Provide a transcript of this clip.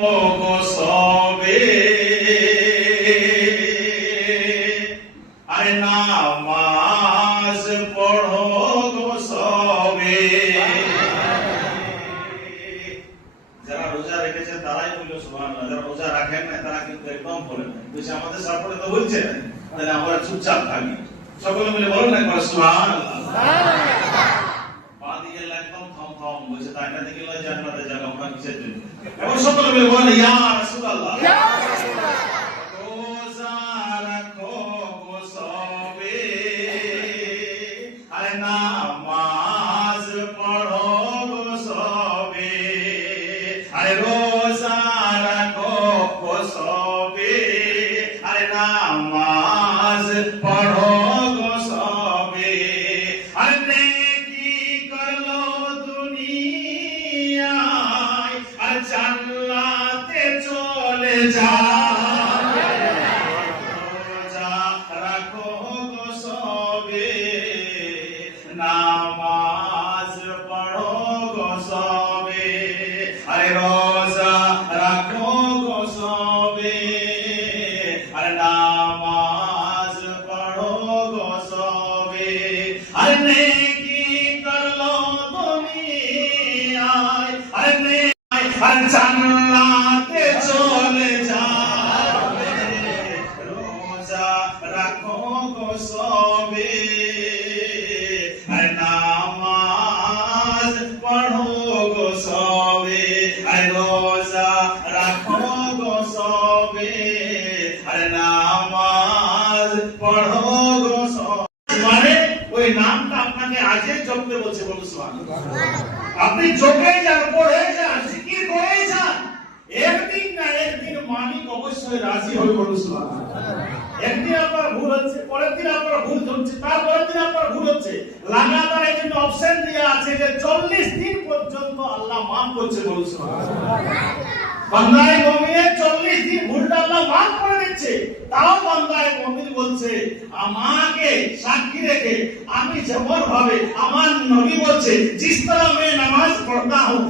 সবে আরে নামাজ পড়ো গো সবে। যারা রোজা রেখেছেন তারাই বললো সুবহানাল্লাহ, যারা রোজা রাখেন না তারা কিন্তু একদম বলেন না। বেশি আমাদের সাপোর্টে তো বলছে না, তাহলে আমরা চুপচাপ থাকি। সকলে মিলে বলেন একবার সুবহানাল্লাহ। বাদিকে একদম থম থম বলছে, তাই না দেখি লয় জান্নাতে যাবে আমরা কিসের জন্য? এবার সকলে মিলে বলেন ইয়া রাসূলুল্লাহ, ইয়া রাসূলুল্লাহ। রোজা রাখো গো সবে আরে নামাজ পড়ো গো সবে। আরে রোজা রাখো গো সবে আরে নামাজ পড়ো গো সবে। আরে নেকি করলো দুনিয়ায় আর জান্নাতে চলে যাবে। রোজা রাখো গো সবে নামাজ পড়ো গো সবে। আরে রোজা রাখো গো সবে আরে নামাজ পড়ো গো সবে। আরে নেকি করলো দুনিয়ায় আরে নেকি আর জান্নাতে চলে যাবে। রোজা রাখো গো সবে আরে নামাজ পড়ো গো সবে। আরে রোজা রাখো গো সবে আরে নামাজ পড়ো গো সবে। মানে ওই নামটা আপনাকে আজই জপতে বলছে, বলুন সুবহানাল্লাহ। আপনি জপে যান, পড়ে যান, জিকির করে যান, একদিন না একদিন মালিক অবশ্যই রাজি হবে, বলুন সুবহানাল্লাহ। একদিন আপনার ভুল হচ্ছে, পরের দিন আপনার ভুল হচ্ছে, তারপরের দিন আপনার ভুল হচ্ছে, লাগাতার এই জন্য অপশন দেয়া আছে যে 40 দিন পর্যন্ত আল্লাহ মাফ করছে, বলুন সুবহানাল্লাহ। বান্দায়ে মুমিনের 40 দিন ভুলটা আল্লাহ মাফ করে দিচ্ছে। তাও বান্দায়ে মুমিন বলছে আমাকে সাক্ষী রেখে আমি যেমন ভাবে আমার নবী বলছে জিস तरह मैं नमाज पढ़ता हूँ